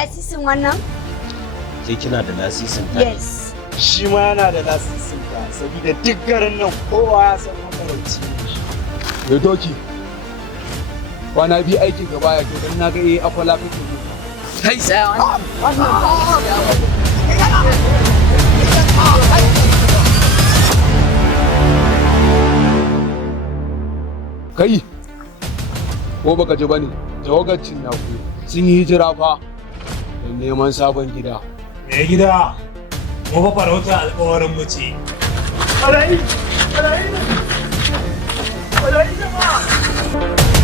lasisin wannan? Ke kina da lasisin ta? Yes. Shi ma yana da lasisin ta, saboda duk garin nan kowa ya san makaranci ne. Ya doki. Kwana biyu aikin gaba ya to don na ga akwala kake mu. Kai tsaya Kai, ko baka ji bane, tawagacin naku sun yi hijira fa don neman sabon gida. Me gida, mu fa farauta alƙawarin mu ce. Ɓarayi! Ɓarayi! Ɓarayi jama'a!